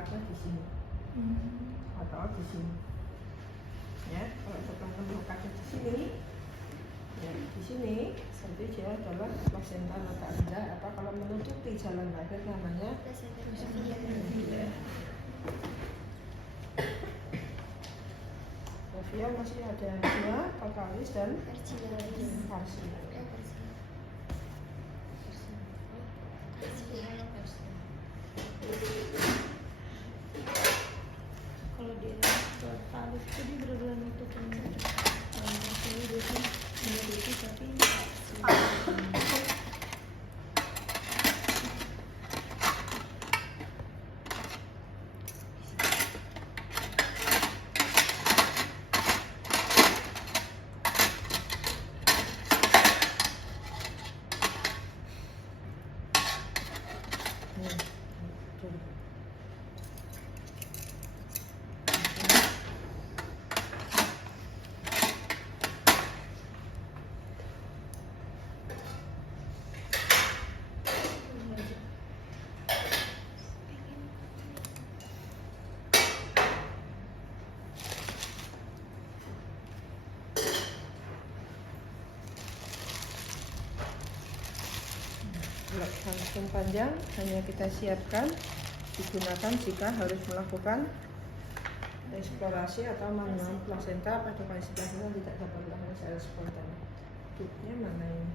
lokatnya di sini atau di sini. Ya, kalau setelah lokatnya di sini, ya di sini berarti dia adalah plasenta letak rendah, atau kalau menutupi jalan lahir namanya previa. Previa masih ada dua, totalis dan parsial. Kalau dia totalis itu dia benar-benar nutupin parsial dia tuh menutupi tapi langsung panjang hanya kita siapkan digunakan jika harus melakukan eksplorasi atau manual plasenta pada kondisi plasenta tidak dapat dilakukan secara spontan. Tutupnya mana ini?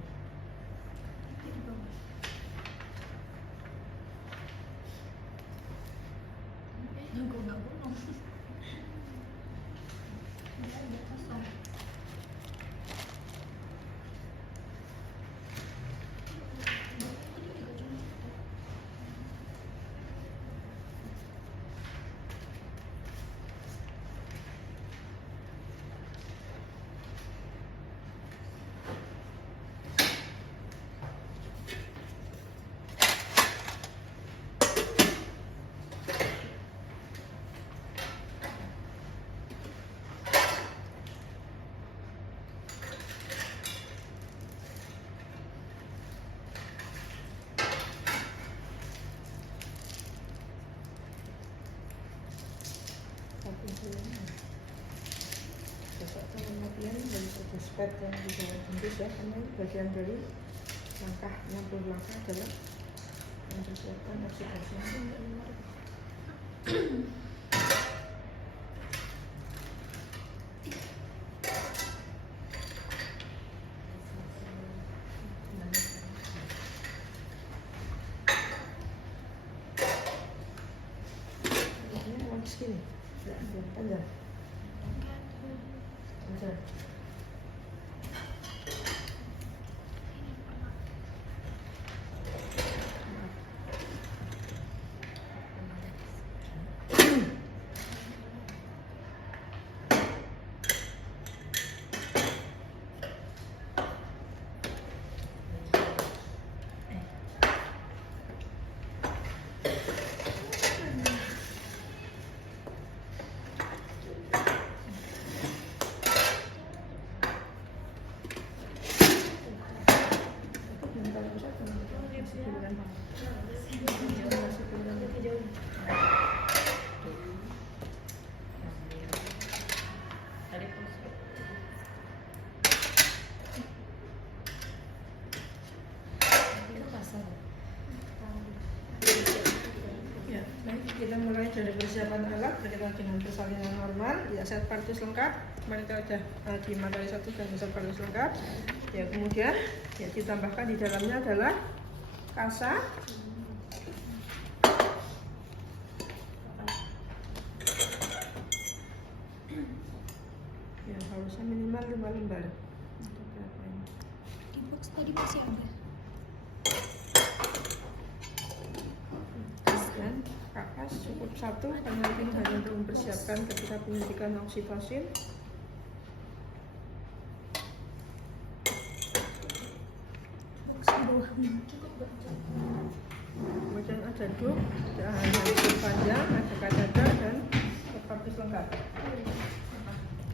Kemudian dari satu spek yang bisa tembus ya, karena bagian dari langkah 60 langkah adalah mempersiapkan oksigenasi. Segini, panjang. Panjang. Kita mulai dari persiapan alat berkaitan dengan persalinan normal, ya set partus lengkap. Kemarin kita sudah di materi 1 dan set partus lengkap. Ya kemudian ya ditambahkan di dalamnya adalah kasa. Ya harusnya minimal 5 lembar. Di box tadi masih ada. Dan kapas cukup 1 karena ini hanya untuk mempersiapkan ketika penyuntikan oksitosin. Box di bawah cukup gak? Kemudian ada duk, ada duk panjang, ada kacaca dan partus lengkap.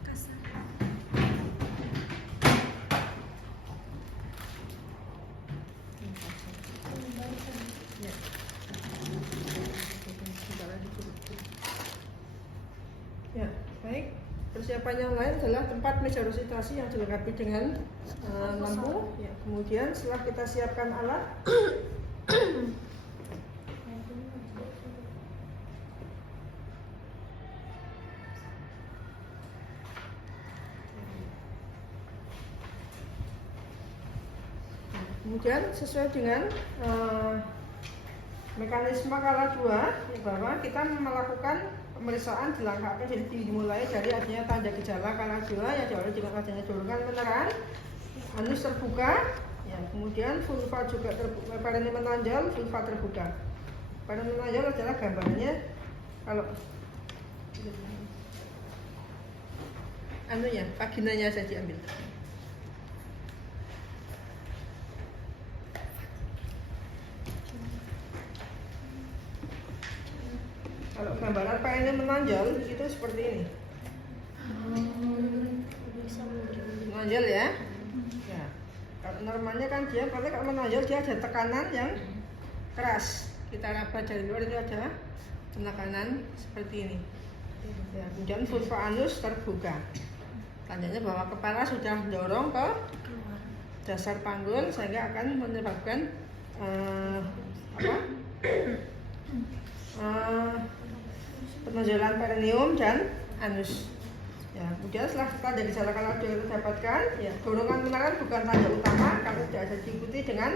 Kasar. Ya. Sebentar lagi cukup. Ya, baik. Persiapan yang lain adalah tempat meja resitasi yang dilengkapi dengan lampu. Ya, kemudian setelah kita siapkan alat, kemudian sesuai dengan mekanisme kala 2, ya, bahwa kita melakukan pemeriksaan dilengkapi, jadi dimulai dari adanya tanda gejala kala 2 yang diawali dengan adanya dorongan meneran, anus terbuka, ya, kemudian vulva juga terbuka, perineum menonjol, vulva terbuka. Perineum menonjol adalah gambarnya kalau anunya, vaginanya saja diambil. Kalau gambaran perineum menonjol itu seperti ini. Menonjol ya. Ya. Kalau normalnya kan dia, berarti kalau menonjol dia ada tekanan yang keras. Kita raba dari luar itu ada penekanan seperti ini. Ya, kemudian vulva anus terbuka. Tandanya bahwa kepala sudah mendorong ke dasar panggul sehingga akan menyebabkan penonjolan perineum dan anus. Ya, kemudian setelah tanda gejala kala 2 itu didapatkan, ya, dorongan meneran bukan tanda utama karena tidak ada diikuti dengan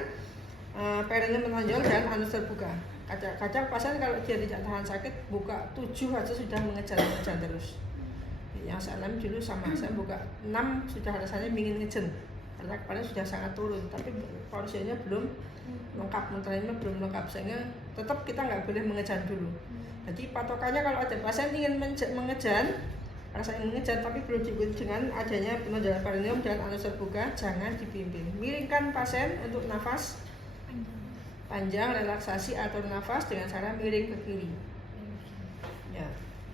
perineum menonjol dan anus terbuka. Kadang pasien kalau dia tidak tahan sakit buka 7 aja sudah mengejar terus. Yang saya alami dulu sama, saya buka 6 sudah rasanya ingin ngejen karena kepala sudah sangat turun, tapi porsinya belum lengkap, meterannya belum lengkap, sehingga tetap kita nggak boleh mengejan dulu. Jadi patokannya kalau ada pasien ingin mengejan, rasa ingin mengejan tapi belum diikuti dengan adanya penonjolan perineum dan anus terbuka, jangan dipimpin. Miringkan pasien untuk nafas panjang, relaksasi, atur nafas dengan cara miring ke kiri. Ya,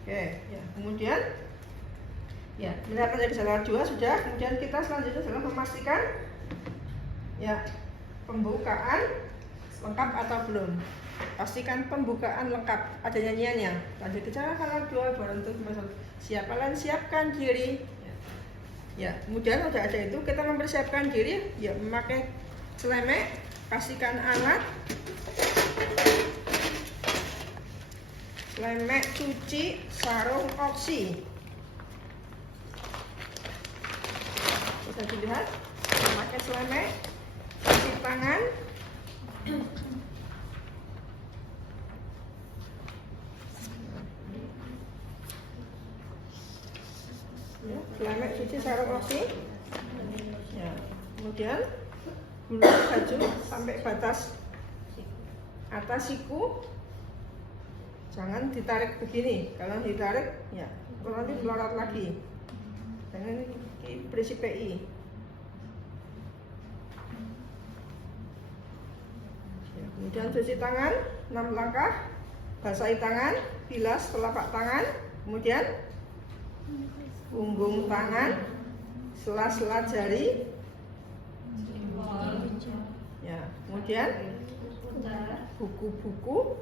oke. Ya, kemudian ya, melihat tanda gejala 2 sudah, kemudian kita selanjutnya adalah memastikan ya pembukaan lengkap atau belum. Pastikan pembukaan lengkap, ada nyanyiannya. Tanda gejala kala 2 baru untuk siapa lain siapkan diri. Ya, kemudian udah ada itu kita mempersiapkan diri, ya memakai celemek, pastikan alat, celemek, cuci, sarung, oksi. Bisa dilihat, memakai celemek, cuci tangan, ya, celemek, cuci, sarung, oksi. Ya, kemudian gulung baju sampai batas atas siku, jangan ditarik begini. Kalau ditarik, ya nanti melorot lagi. Jangan ini prinsip PI. Ya, kemudian cuci tangan 6 langkah, basahi tangan, bilas telapak tangan, kemudian punggung tangan, sela-sela jari. Ya, kemudian buku-buku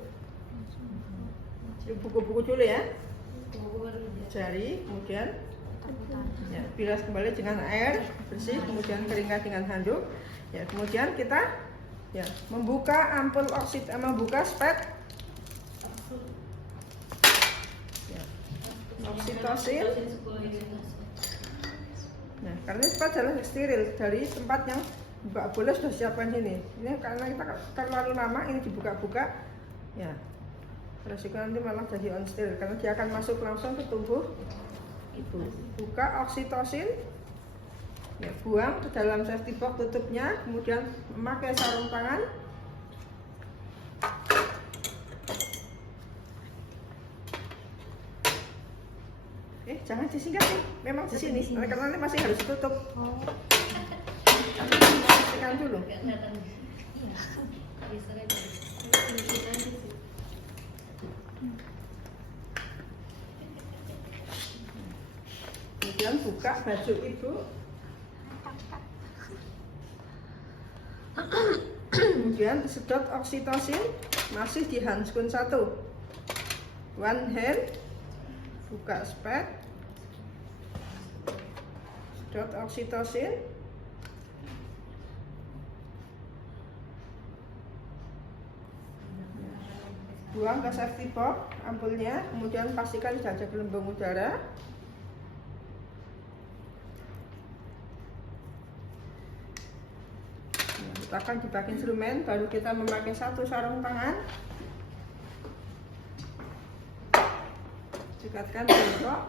dulu ya, jari, kemudian ya, bilas kembali dengan air bersih, kemudian keringkan dengan handuk. Ya, kemudian kita ya membuka ampul membuka spet ya, oksitosin. Nah, karena spet adalah steril dari tempat yang Mbak boleh sudah siapkan ini. Ini karena kita terlalu lama ini dibuka-buka, ya resiko nanti malah jadi unsterile karena dia akan masuk langsung ke tubuh ibu. Buka oksitosin, ya, buang ke dalam safety box tutupnya, kemudian memakai sarung tangan. Jangan disingkat nih, memang di sini karena nanti masih harus tutup. Pastikan dulu. Kemudian buka baju ibu. Kemudian sedot oksitosin, masih di handskun 1. One hand, buka spad, sedot oksitosin, buang ke safety box ampulnya, kemudian pastikan tidak ada gelembung udara. Letakkan di bak instrumen, baru kita memakai satu sarung tangan. Dekatkan bengkok.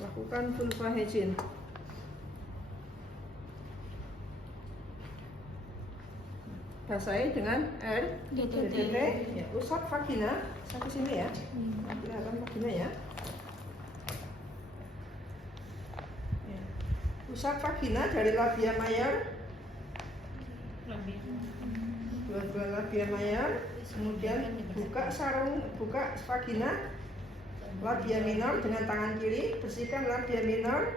Lakukan vulva hygiene. Basahi dengan air DDT. Ya, usap vagina. Saya ke sini ya. Kelihatan vagina ya. Usap vagina dari labia major, dua labia major, kemudian buka vagina labia minor dengan tangan kiri, bersihkan labia minor.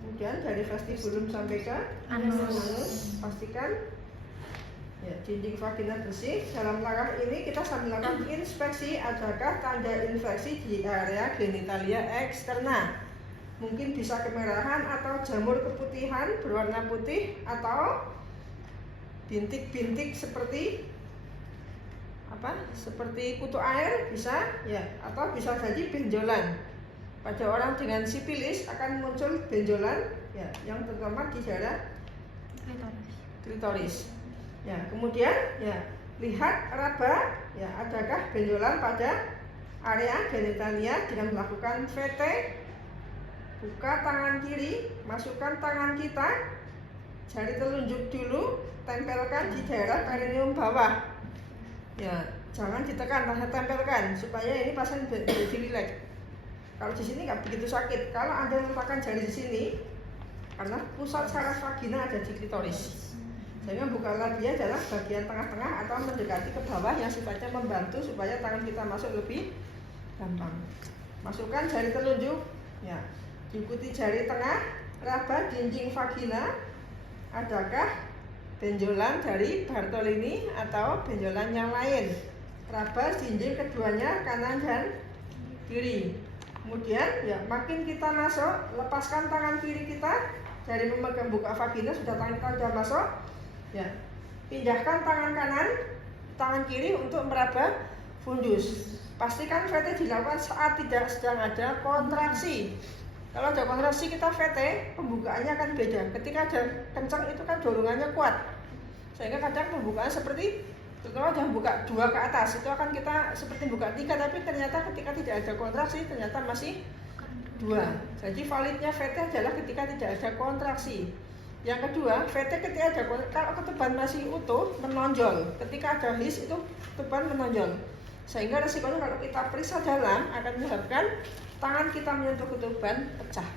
Kemudian dari vestibulum sampai ke anus, pastikan ya, dinding vagina bersih. Dalam langkah ini kita sambil melakukan inspeksi adakah tanda infeksi di area genitalia eksterna. Mungkin bisa kemerahan atau jamur keputihan berwarna putih atau bintik-bintik seperti seperti kutu air bisa ya, atau bisa jadi benjolan. Pada orang dengan sipilis akan muncul benjolan ya, yang terutama di daerah klitoris. Ya, kemudian ya, lihat raba ya, adakah benjolan pada area genitalia dengan melakukan VT. Buka tangan kiri, masukkan tangan kita, jari telunjuk dulu, tempelkan di daerah perineum bawah. Ya, jangan ditekan, tempelkan supaya ini pasien jadi rileks. Kalau di sini nggak begitu sakit. Kalau Anda meletakkan jari di sini, karena pusat saraf vagina ada di klitoris. Sehingga buka labia adalah bagian tengah-tengah atau mendekati ke bawah yang sifatnya membantu supaya tangan kita masuk lebih gampang. Masukkan jari telunjuk, ya, diikuti jari tengah, raba dinding vagina. Adakah benjolan dari Bartolini atau benjolan yang lain? Raba dinding keduanya kanan dan kiri. Kemudian ya, makin kita masuk, lepaskan tangan kiri kita dari memegang buka vagina, sudah tangan kita sudah masuk. Ya, pindahkan tangan kanan, tangan kiri untuk meraba fundus. Pastikan VT dilakukan saat tidak sedang ada kontraksi. Kalau ada kontraksi kita VT, pembukaannya akan beda. Ketika ada kencang itu kan dorongannya kuat, sehingga kadang pembukaan seperti terutama jangan buka 2 ke atas, itu akan kita seperti buka 3, tapi ternyata ketika tidak ada kontraksi ternyata masih 2. Jadi validnya VT adalah ketika tidak ada kontraksi. Yang kedua, VT ketika ada kontraksi, kalau ketuban masih utuh menonjol, ketika ada his itu ketuban menonjol, sehingga resikonya kalau kita periksa dalam akan menyebabkan tangan kita menyentuh ketuban pecah.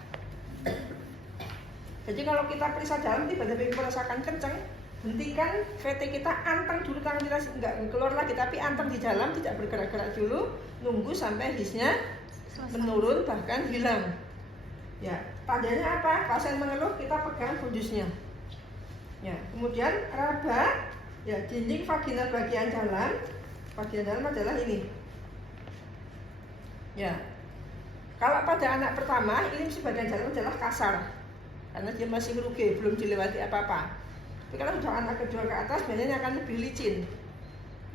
Jadi kalau kita periksa dalam tiba-tiba merasakan kenceng, hentikan VT kita, anteng dulu tangan kita, nggak keluar lagi tapi anteng di dalam, tidak bergerak-gerak dulu, nunggu sampai hisnya menurun bahkan hilang. Ya, tandanya apa? Pasien mengeluh, kita pegang fundusnya. Ya, kemudian raba ya, dinding vagina bagian dalam adalah ini. Ya, kalau pada anak pertama ini bagian dalam adalah kasar karena dia masih ruge, belum dilewati apa-apa. Tapi kalau sudah anak kedua ke atas biasanya akan lebih licin.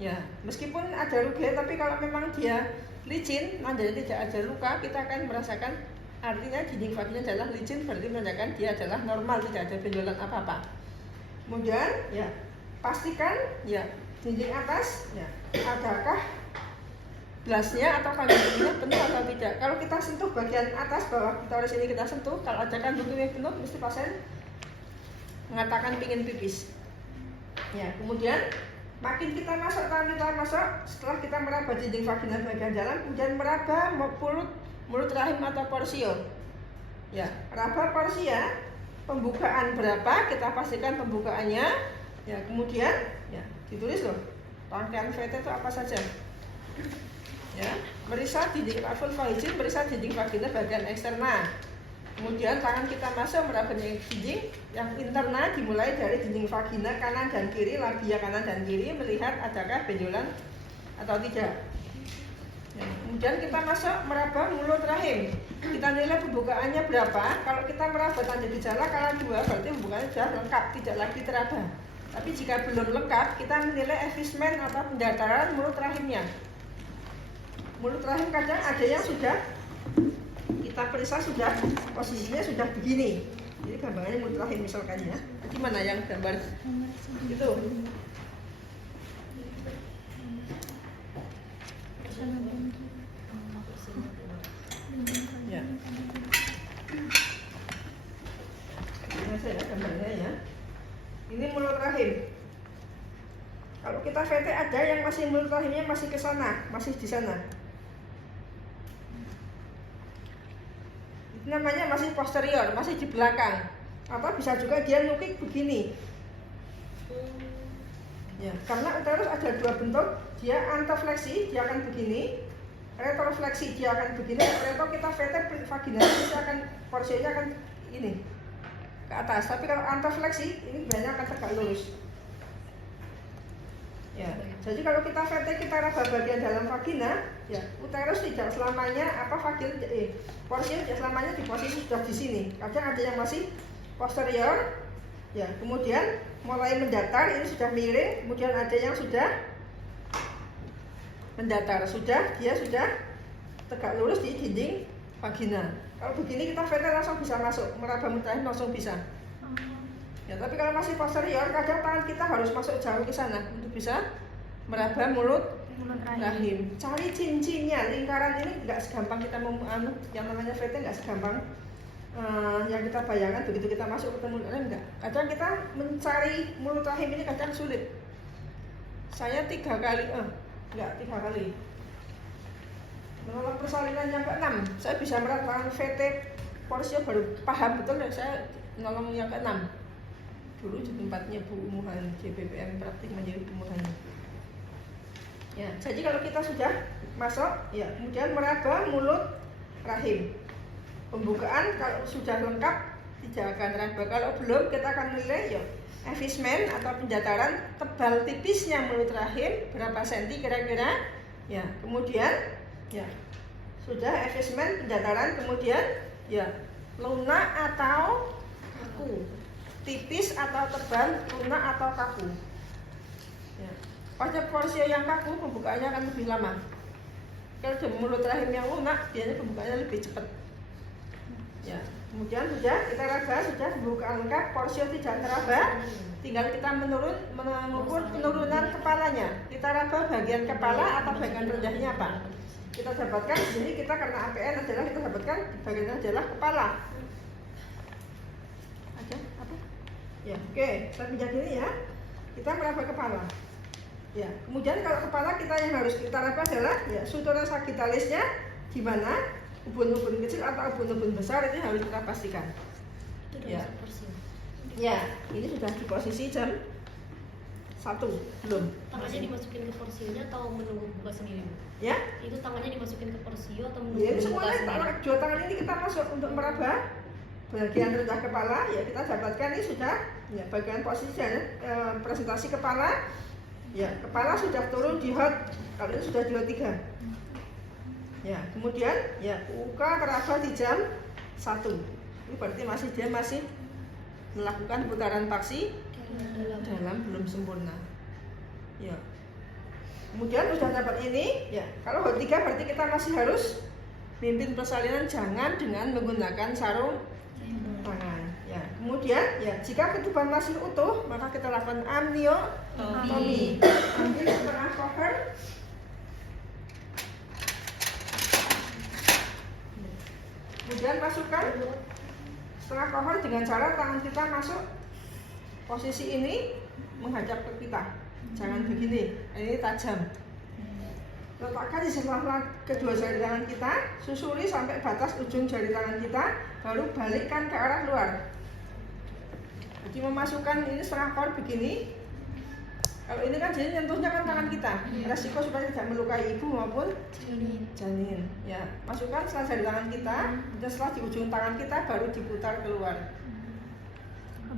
Ya, meskipun ada ruge, tapi kalau memang dia licin, nadanya tidak ada luka, kita akan merasakan, artinya dinding vagina adalah licin, berarti menandakan dia adalah normal, tidak ada benjolan apa-apa. Kemudian, ya, pastikan ya dinding atas, ya, adakah blasnya atau kandungannya penuh atau tidak. Kalau kita sentuh bagian atas, bawah klitoris ini kita sentuh, kalau ada kandungannya penuh, mesti pasien mengatakan pingin pipis. Ya, kemudian makin kita masuk, setelah kita meraba dinding vagina bagian dalam, kemudian meraba mulut rahim atau porsio. Ya, raba porsia, pembukaan berapa, kita pastikan pembukaannya. Ya, kemudian ya, ditulis loh, rangkaian VT itu apa saja. Ya, meriksa dinding vulva hygiene, meriksa dinding vagina bagian eksterna. Kemudian tangan kita masuk meraba dinding yang internal, dimulai dari dinding vagina kanan dan kiri, labia kanan dan kiri, melihat adakah benjolan atau tidak. Ya, kemudian kita masuk meraba mulut rahim. Kita nilai pembukaannya berapa. Kalau kita meraba tanda gejala kala 2, berarti pembukaannya sudah lengkap, tidak lagi teraba. Tapi jika belum lengkap, kita menilai effacement atau pendataran mulut rahimnya. Mulut rahim kadang ada yang sudah kita periksa sudah posisinya sudah begini. Jadi gambarnya mulut rahim misalkan ya. Gimana yang gambar itu? Ya. Ini saya gambarnya ya. Ini mulut rahim. Kalau kita VT ada yang masih mulut rahimnya masih ke sana, masih di sana. Itu namanya masih posterior, masih di belakang. Atau bisa juga dia nukik begini. Ya, karena uterus ada dua bentuk, dia antofleksi, dia akan begini. Retrofleksi, dia akan begini. Retro kita VT vaginal, dia akan porsinya akan ini ke atas. Tapi kalau antofleksi, ini banyak akan tegak lurus. Ya, jadi kalau kita VT kita raba bagian dalam vagina, ya uterus tidak selamanya porsinya tidak selamanya di posisi sudah di sini. Kadang ada yang masih posterior, ya kemudian mulai mendatar, ini sudah miring, kemudian ada yang sudah mendatar, dia sudah tegak lurus di dinding vagina. Kalau begini kita VT langsung bisa masuk, meraba mulut rahim langsung bisa. Ya, tapi kalau masih posterior, kadang tangan kita harus masuk jauh ke sana untuk bisa meraba mulut rahim. Cari cincinnya, lingkaran ini nggak segampang kita yang namanya VT nggak segampang yang kita bayangkan begitu kita masuk ke mulut rahim enggak. Kadang kita mencari mulut rahim ini kadang sulit. Saya 3 kali, menolak persalinan yang ke-6, saya bisa merasakan VT porsi baru paham betul ya saya nolong yang ke-6. Dulu di tempatnya Bu Umuhan JBPM praktik menjadi umuhan. Ya, jadi kalau kita sudah masuk, ya kemudian meraba mulut rahim. Pembukaan kalau sudah lengkap tidak akan meraba. Kalau belum kita akan menilai ya effacement atau pendataran tebal tipisnya mulut rahim berapa senti kira-kira. Ya, kemudian ya sudah effacement pendataran, kemudian ya lunak atau kaku. Tipis atau tebal, lunak atau kaku. Ya. Pada porsi yang kaku pembukaannya akan lebih lama. Kalau di mulut rahim yang lunak biasanya pembukaannya lebih cepat. Ya. Kemudian sudah kita raba, sudah pembukaan lengkap, porsi tidak teraba, tinggal kita mengukur penurunan kepalanya. Kita raba bagian kepala atau bagian rendahnya apa? Kita dapatkan di sini kita karena APN adalah kita dapatkan bagian adalah kepala. Ya, oke, kita pindah gini ya. Kita meraba kepala. Ya, kemudian kalau kepala kita yang harus kita raba adalah ya sutura sagittalisnya di mana ubun-ubun kecil atau ubun-ubun besar ini harus kita pastikan. Ya. Ya, ini sudah di posisi jam 1 belum. Tangannya dimasukin ke porsionya atau menunggu buka sendiri? Ya? Itu tangannya dimasukin ke porsio atau menunggu Ya, buka semuanya sendiri? dua tangan ini kita masuk untuk meraba bagian rendah kepala. Ya, kita dapatkan ini sudah ya bagian posisi presentasi kepala. Ya, kepala sudah turun di hot. Kalau ini sudah di hot 3. Ya, kemudian ya muka teraba di jam 1. Ini berarti dia masih melakukan putaran paksi dalam belum sempurna. Ya. Kemudian sudah dapat ini, ya. Kalau hot 3 berarti kita masih harus mimpin persalinan jangan dengan menggunakan sarung tangan. Ya. Kemudian ya jika ketuban masih utuh maka kita lakukan amniotomi. Ambil setengah cover. Kemudian masukkan setengah cover dengan cara tangan kita masuk posisi ini menghadap ke kita. Jangan begini, ini tajam. Letakkan di sebelah kedua jari tangan kita, susuri sampai batas ujung jari tangan kita, baru balikkan ke arah luar. Jadi memasukkan ini setengah cover begini, Kalau ini kan jadi nyentuhnya kan tangan kita, resiko supaya tidak melukai ibu maupun janin. Ya, masukkan setelah jari tangan kita, dan setelah di ujung tangan kita baru diputar keluar.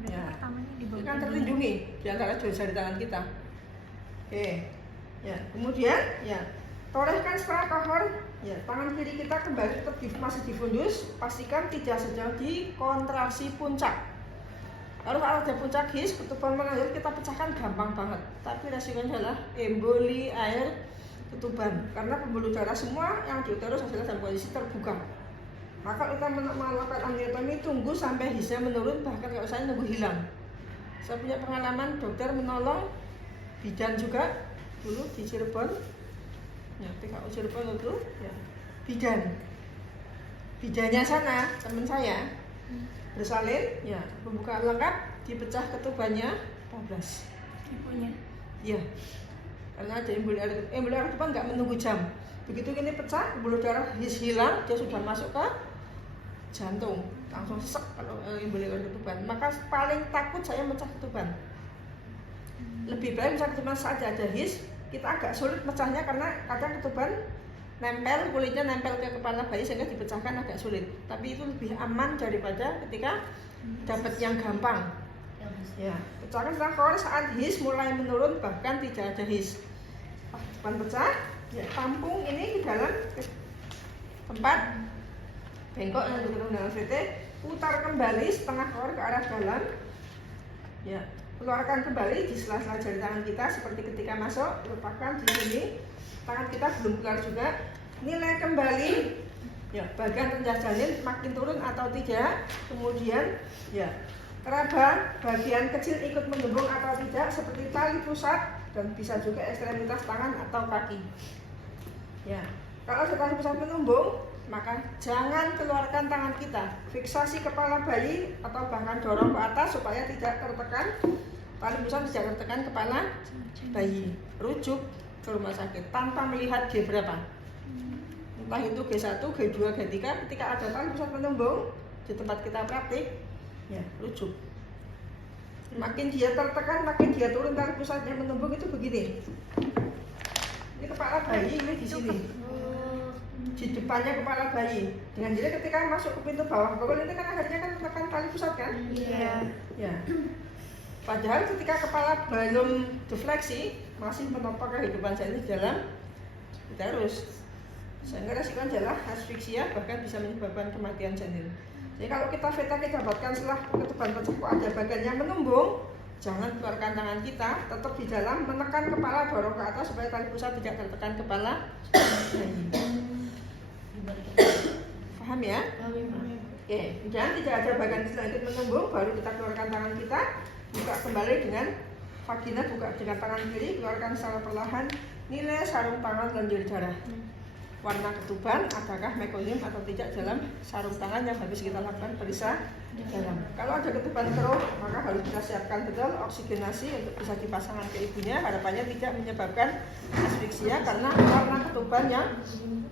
Ya, ini kan terlindungi di antara jari tangan kita. Oke, ya, kemudian ya torehkan setelah kohor. Ya, tangan kiri kita kembali tetap masih difundus, pastikan tidak sejauh di kontraksi puncak. Kalau ada puncak his, ketuban mengalir kita pecahkan gampang banget. Tapi resikonya adalah emboli air ketuban. Karena pembuluh darah semua yang di uterus adalah dalam kondisi terbuka. Maka kita melakukan amniotomi tunggu sampai hisnya menurun, bahkan kalau saya nunggu hilang. Saya punya pengalaman dokter menolong bidan juga dulu di Cirebon. Ya, TKU Cirebon itu ya, bidannya sana teman saya bersalin, ya, pembukaan lengkap, dipecah ketubannya 14. Ibunya? Iya, karena ada emboli air ketuban nggak menunggu jam. Begitu ini pecah, pembuluh darah hilang, dia sudah masuk ke jantung, langsung sesek kalau emboli air ketuban. Maka paling takut saya mecah ketuban. Lebih baik mecah ketuban saja ada his, kita agak sulit mecahnya karena kadang ketuban nempel, kulitnya nempel ke kepala bayi sehingga dipecahkan agak sulit. Tapi itu lebih aman daripada ketika dapat yang gampang. Ya, pecahkan setelah kohor saat his mulai menurun, bahkan tidak ada his. Depan pecah, ya, tampung ini di dalam tempat bengkok yang ditutup dengan VT, putar kembali setengah kohor ke arah dalam. Ya, keluarkan kembali di sela-sela jari tangan kita seperti ketika masuk. Letakkan di sini. Tangan kita belum keluar juga. Nilai kembali ya, bagian rendah janin makin turun atau tidak. Kemudian ya, raba bagian kecil ikut mengembung atau tidak, seperti tali pusat dan bisa juga ekstremitas tangan atau kaki. Ya, kalau tali pusat menumbung, maka jangan keluarkan tangan kita. Fiksasi kepala bayi atau bahkan dorong ke atas supaya tidak tertekan. Tali pusat tidak tertekan kepala bayi. Rujuk ke rumah sakit tanpa melihat G berapa, entah itu G1, G2, G3. Ketika ada tali pusat menumbung di tempat kita praktik, ya rujuk. Makin dia tertekan, makin dia turun tali pusatnya menumbung itu begini. Ini kepala bayi, ini di sini, di depannya kepala bayi. Dengan jadi ketika masuk ke pintu bawah bawah ini kan akhirnya kan tekan tali pusat kan? Iya. Ya. Padahal ketika kepala belum defleksi, masih menopang kehidupan janin di dalam uterus, sehingga resiko adalah asfiksia, bahkan bisa menyebabkan kematian janin. Jadi kalau kita dapatkan setelah ketuban pecah kok ada bagian yang menumbung, jangan keluarkan tangan kita, tetap di dalam, menekan kepala, dorong ke atas supaya tali pusat tidak tertekan kepala bayi. Paham ya? Oke, jangan tidak ada bagian selanjutnya menumbung, baru kita keluarkan tangan kita. Buka kembali dengan vagina, buka dengan tangan kiri, keluarkan secara perlahan nilai sarung tangan dan jari darah. Warna ketuban, apakah mekonium atau tidak dalam sarung tangan yang habis kita lakukan periksa dalam. Kalau ada ketuban keruh, maka harus kita siapkan betul oksigenasi untuk bisa dipasangkan ke ibunya. Harapannya tidak menyebabkan asfiksia karena warna ketuban yang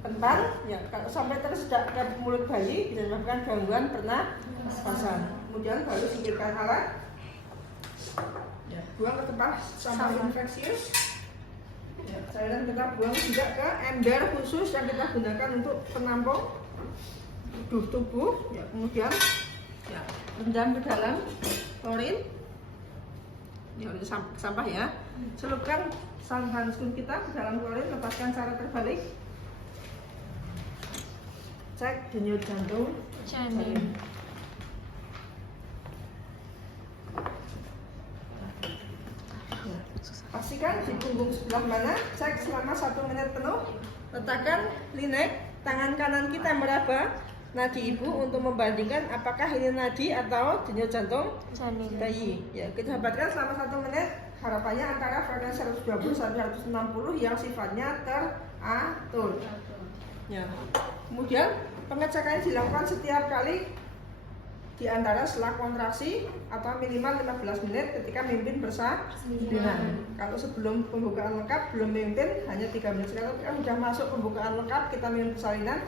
kental, ya, kalau sampai tersedak ke mulut bayi bisa menyebabkan gangguan pernapasan. Kemudian baru singkirkan alat. Ya, buang ke tempat sampah infeksius. Ya, cairan kita buang juga ke ember khusus yang kita gunakan untuk penampung tubuh. Ya, kemudian ya, rendam ke dalam klorin. Ini untuk sampah ya. Celupkan handphone kita ke dalam klorin, lepaskan cara terbalik. Cek denyut jantung janin. Pastikan di punggung sebelah mana, cek selama 1 menit penuh. Letakkan linek, tangan kanan kita meraba nadi ibu untuk membandingkan apakah ini nadi atau denyut jantung bayi. Ya, kita dapatkan selama 1 menit. Harapannya antara frekuensi 120 sampai 160 yang sifatnya teratur. Ya. Kemudian pengecekan dilakukan setiap kali di antara setelah kontraksi atau minimal 15 menit ketika mimpin persalinan. Kalau sebelum pembukaan lengkap belum mimpin hanya 3 menit. Kalau kita sudah masuk pembukaan lengkap kita mimpin persalinan,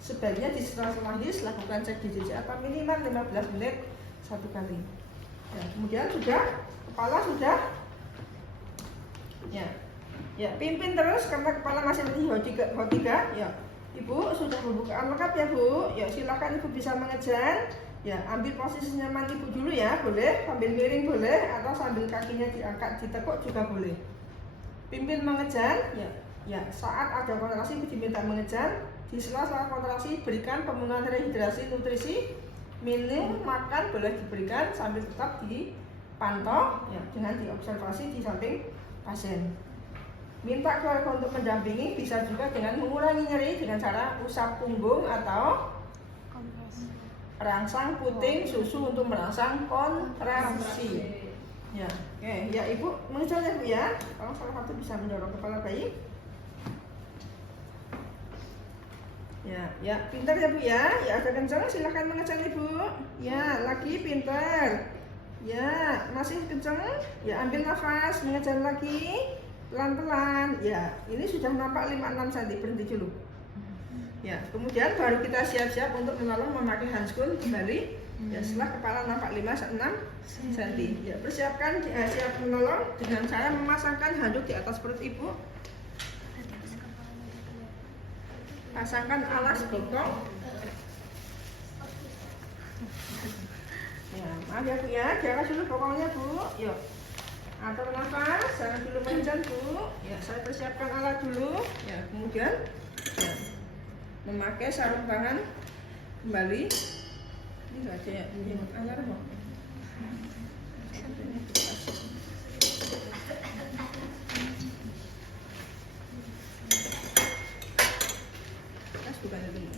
sebaiknya di setelah his lakukan cek DJJ atau minimal 15 menit 1 kali. Ya, kemudian sudah kepala sudah Ya, pimpin terus karena kepala masih di H3. Ya, Ibu sudah pembukaan lengkap ya Bu. Ya, silakan Ibu bisa mengejar. Ya, ambil posisi nyaman Ibu dulu ya, boleh sambil miring boleh atau sambil kakinya diangkat ditekuk juga boleh. Pimpin mengejar. Ya, saat ada kontraksi Ibu diminta mengejar. Di sela-sela kontraksi berikan pemenuhan rehidrasi nutrisi, minum, makan boleh diberikan sambil tetap dipantau ya, dengan diobservasi di samping pasien. Minta keluarga untuk mendampingi, bisa juga dengan mengurangi nyeri dengan cara usap punggung atau rangsang puting susu untuk merangsang kontraksi. Ya, oke, ya Ibu mengejar ya Bu ya. Kalau salah satu bisa mendorong kepala bayi. Ya, pintar ya Bu ya. Ya, ada kencang silahkan mengejar Ibu. Ya, lagi pintar. Ya, masih kencang. Ya, ambil nafas, mengejar lagi. Pelan-pelan. Ya, ini sudah nampak 5-6 cm, berhenti dulu. Ya, kemudian baru kita siap-siap untuk menolong memakai handskun kembali. Ya, setelah kepala nampak 5-6 cm. Ya, persiapkan siap menolong dengan cara memasangkan handuk di atas perut Ibu. Pasangkan alas bokong. Ya, maaf ya Bu ya, jaga dulu bokongnya Bu. Yuk. Atur nafas, jangan dulu mengejar Bu. Ya, saya persiapkan alat dulu. Ya, kemudian ya, memakai sarung tangan kembali. Ini saja ya, ini ajar Bu. Bukan itu.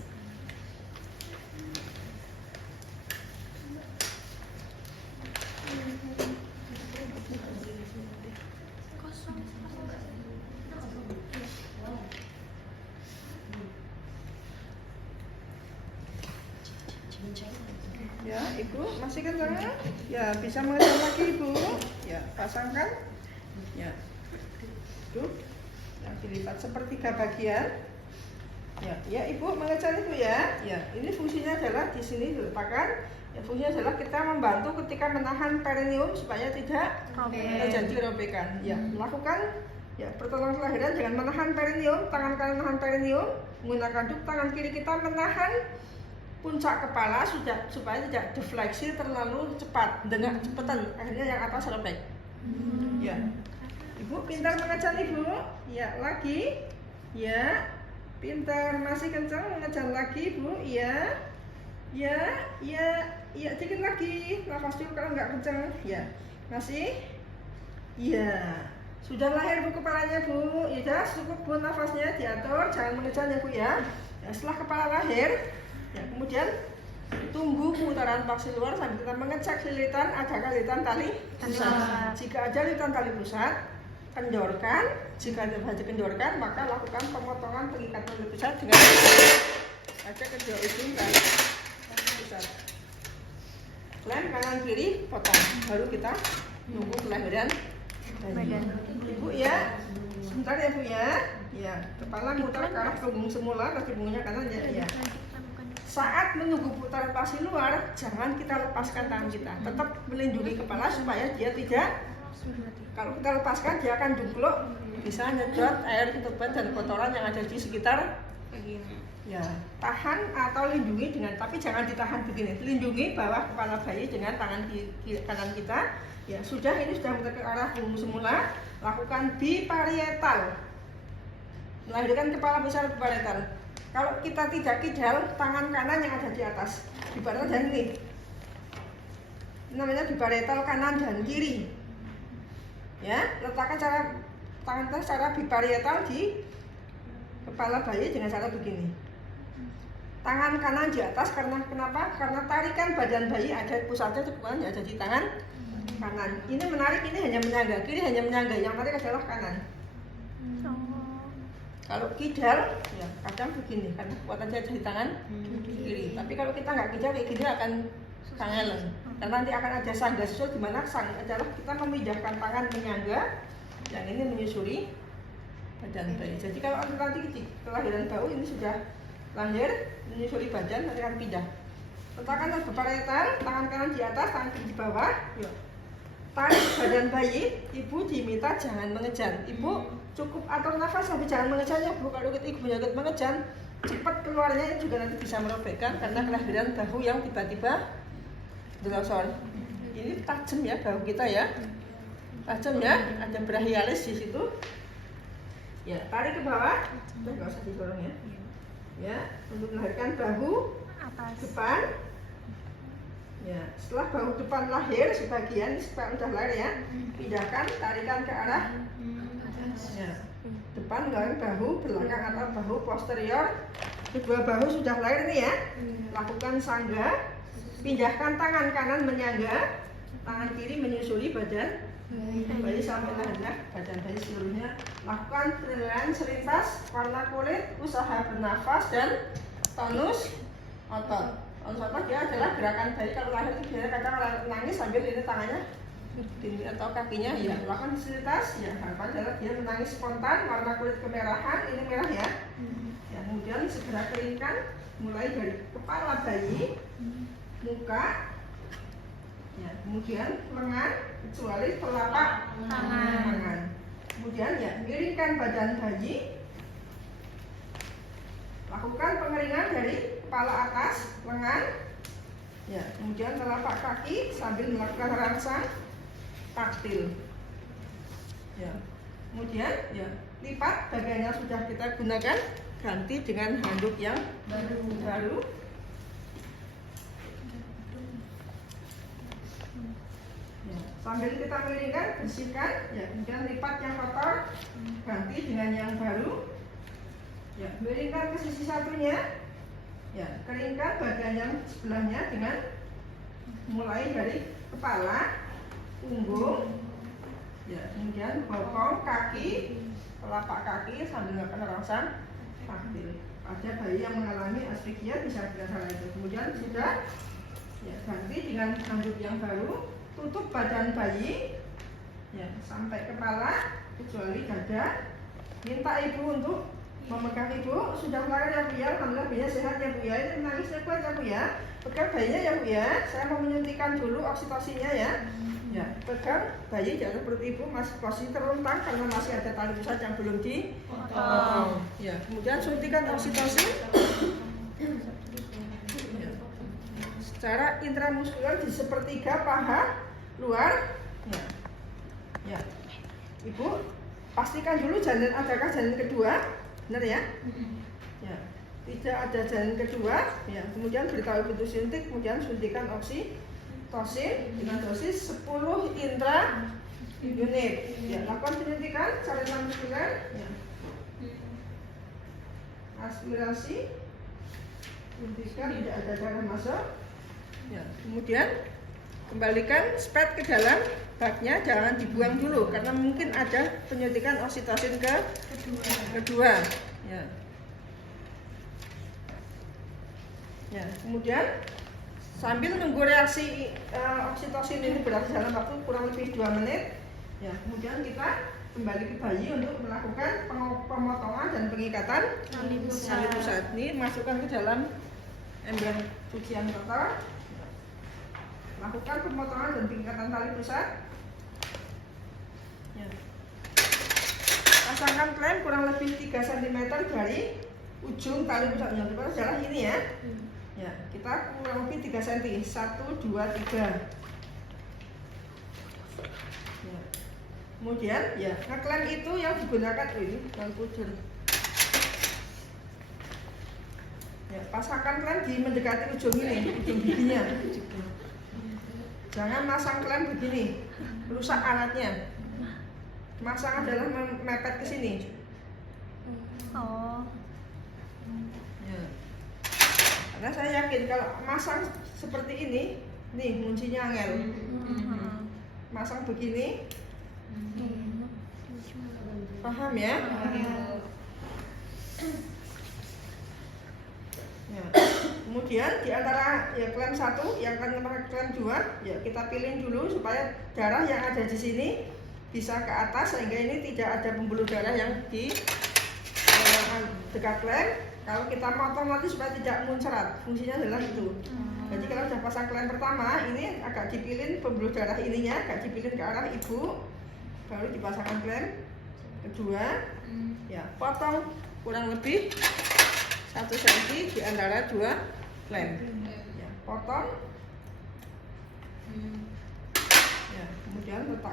Ya, Ibu masih kencang? Ya, bisa mengejar lagi Ibu. Ya, pasangkan. Ya, tuh, yang dilipat sepertiga bagian. Ya, Ibu mengejar Ibu ya. Ya, ini fungsinya adalah di sini diletakkan. Ya, fungsinya adalah kita membantu ketika menahan perineum supaya tidak terjadi robekan. Ya, lakukan ya pertolongan kelahiran dengan menahan perineum, tangan kanan menahan perineum, menggunakan duk tangan kiri kita menahan puncak kepala supaya tidak defleksi terlalu cepat, dengan cepetan akhirnya yang atas robek. Ya, Ibu pintar mengejar Ibu. Ya, lagi. Ya, pintar, masih kencang mengejar lagi Bu. Ya, dikit lagi. Nafas dulu kalau nggak kencang. Ya, masih. Ya, sudah lahir Bu kepalanya Bu. Ya, cukup Bu nafasnya diatur, jangan mengejar ya Bu ya. Ya, setelah kepala lahir, ya kemudian tunggu putaran paksi luar sambil kita mengecek lilitan, adakah lilitan tali pusat. Jika ada lilitan tali pusat, kendorkan. Jika ada saja kendorkan, maka lakukan pemotongan pengikatan tali pusat dengan ada kedua ujung tali pusat. Lem kanan kiri potong, baru kita nunggu kelahiran bayi. Ibu ya, sebentar ya Bu ya. Ya, kepala muter ke arah punggung semula, kaki punggungnya kanan ya. Saat menunggu putaran paksi luar, jangan kita lepaskan tangan kita. Tetap melindungi kepala supaya dia tidak. Kalau kita lepaskan, dia akan jungkluk, bisa nyedot air ketuban dan kotoran yang ada di sekitar. Ya, tahan atau lindungi dengan, tapi jangan ditahan begini. Lindungi bawah kepala bayi dengan tangan kanan kita. Ya, ini sudah muter ke arah punggung semula. Lakukan biparietal. Melahirkan kepala besar biparietal. Kalau kita tidak kidal, tangan kanan yang ada di atas, biparietal dan ini namanya biparietal kanan dan kiri. Ya, letakkan tangan kita secara biparietal di kepala bayi dengan cara begini. Tangan kanan di atas karena kenapa? Karena tarikan badan bayi ada pusatnya yang ada di tangan kanan. Ini menarik, ini hanya menyangga, kiri hanya menyangga, yang menarik adalah kanan. Kalau kidal, ya kadang begini, karena kekuatan saya di tangan kiri. Tapi kalau kita nggak kidal kayak gini akan sangelen. Karena nanti akan ada sangga susul, di mana sang adalah kita memindahkan tangan menyangga, yang ini menyusuri badan bayi. Jadi kalau nanti kelahiran baru ini sudah lahir, menyusuri badan, nanti akan pindah. Letakkan biparietal, tangan kanan di atas, tangan kiri di bawah. Yuk. tarik badan bayi, ibu diminta jangan mengejan. Ibu cukup atur nafas tapi jangan mengejannya Bu. Kalau ibu ikut mengejan, cepat keluarnya juga nanti bisa merobekkan karena kelahiran bahu yang tiba-tiba delosor. Ini tajam ya bahu kita ya, tajam ya, ada brachialis di situ. Ya, tarik ke bawah, nggak usah didorong ya. Ya, untuk melahirkan bahu depan. Ya, setelah bahu depan lahir sebagian udah lahir ya, pindahkan, tarikan ke arah ya, depan lahir bahu belakang atau bahu posterior. Kedua bahu sudah lahir nih ya. Lakukan sangga, pindahkan tangan kanan menyangga, tangan kiri menyusuli badan bayi sampai lahirnya badan bayi seluruhnya. Lakukan penilaian serintas warna kulit, usaha bernafas dan tonus otot. Tonus otot dia adalah gerakan bayi kalau lahir itu biasanya kadang nangis sambil ini tangannya atau kakinya ya. Lakukan serintas ya, harapan adalah dia menangis spontan, warna kulit kemerahan, ini merah ya. Ya, kemudian segera keringkan mulai dari kepala bayi, muka, ya, kemudian lengan kecuali telapak tangan. Kemudian ya miringkan badan bayi, lakukan pengeringan dari kepala atas, lengan, ya, kemudian telapak kaki sambil melakukan rangsang taktil. Ya, kemudian ya lipat bagian yang sudah kita gunakan, ganti dengan handuk yang baru. Ya, sambil kita miringkan, bersihkan, ya, kemudian lipat yang kotor, ganti dengan yang baru. Ya, miringkan ke sisi satunya, ya, keringkan bagian yang sebelahnya dengan mulai dari kepala, punggung, ya, kemudian bokong, kaki, telapak kaki sambil melakukan rangsang taktil. Pada bayi yang mengalami asphyxia bisa dilakukan itu. Kemudian sudah, ya, ganti dengan handuk yang baru. Tutup badan bayi ya, sampai kepala kecuali dada. Minta ibu untuk memegang ibu. Sudah lahir ya Bu ya, alhamdulillah bayinya sehat ya Bu ya. Ini menangisnya kuat ya Bu ya. Pegang bayinya ya Bu ya. Saya mau menyuntikkan dulu oksitosinya ya. Ya, pegang bayi jangan perut ibu masih posisi terlentang karena masih ada tali pusat yang belum dipotong. Ya, kemudian suntikan oksitosin ya, secara intramuskuler di sepertiga paha luar. Ya, ya, ibu pastikan dulu janin, adakah janin kedua, benar ya? Ya, tidak ada janin kedua. Ya, kemudian beritahu ibu suntik, kemudian suntikan oksitosin dengan dosis 10 intra unit. Ya, lakukan penyuntikan secara intramuskuler. Ya. Aspirasi, suntikan, tidak ada darah masuk. Ya, kemudian kembalikan spet ke dalam baknya, jangan dibuang dulu karena mungkin ada penyuntikan oksitosin kedua. Ya. Ya, kemudian sambil nunggu reaksi oksitosin ini berlangsung dalam waktu kurang lebih 2 menit. Ya, kemudian kita kembali ke bayi untuk melakukan pemotongan dan pengikatan tali pusat. Ini masukkan ke dalam ember cucian kotor. Lakukan pemotongan dan pengikatan tali pusat. Ya. Pasangkan klem kurang lebih 3 cm dari ujung tali pusatnya. Adalah ini ya. Ya, kita kurang lebih 3 cm. 1, 2, 3. Ya. Kemudian ya, klem itu yang digunakan ini dan puder. Ya, pasangkan klem di mendekati ujung ini, ujung giginya. Jangan masang klem begini, rusak alatnya. Masang adalah mepet ke sini. Oh. Ya. Karena saya yakin kalau masang seperti ini, nih kuncinya angel. Masang begini, paham ya? Ya. Kemudian di antara ya klem 1 yang akan memakai klem 2, ya kita pilih dulu supaya darah yang ada di sini bisa ke atas sehingga ini tidak ada pembuluh darah yang di dekat klem. Kalau kita motong nanti supaya tidak muncrat, fungsinya adalah itu. Jadi kalau sudah pasang klem pertama, ini agak dipilin pembuluh darah ininya, agak dipilin ke arah ibu, baru dipasangkan klem kedua. Ya, potong kurang lebih 1 cm di antara 2 klem. Ya, potong. Ya, kemudian letak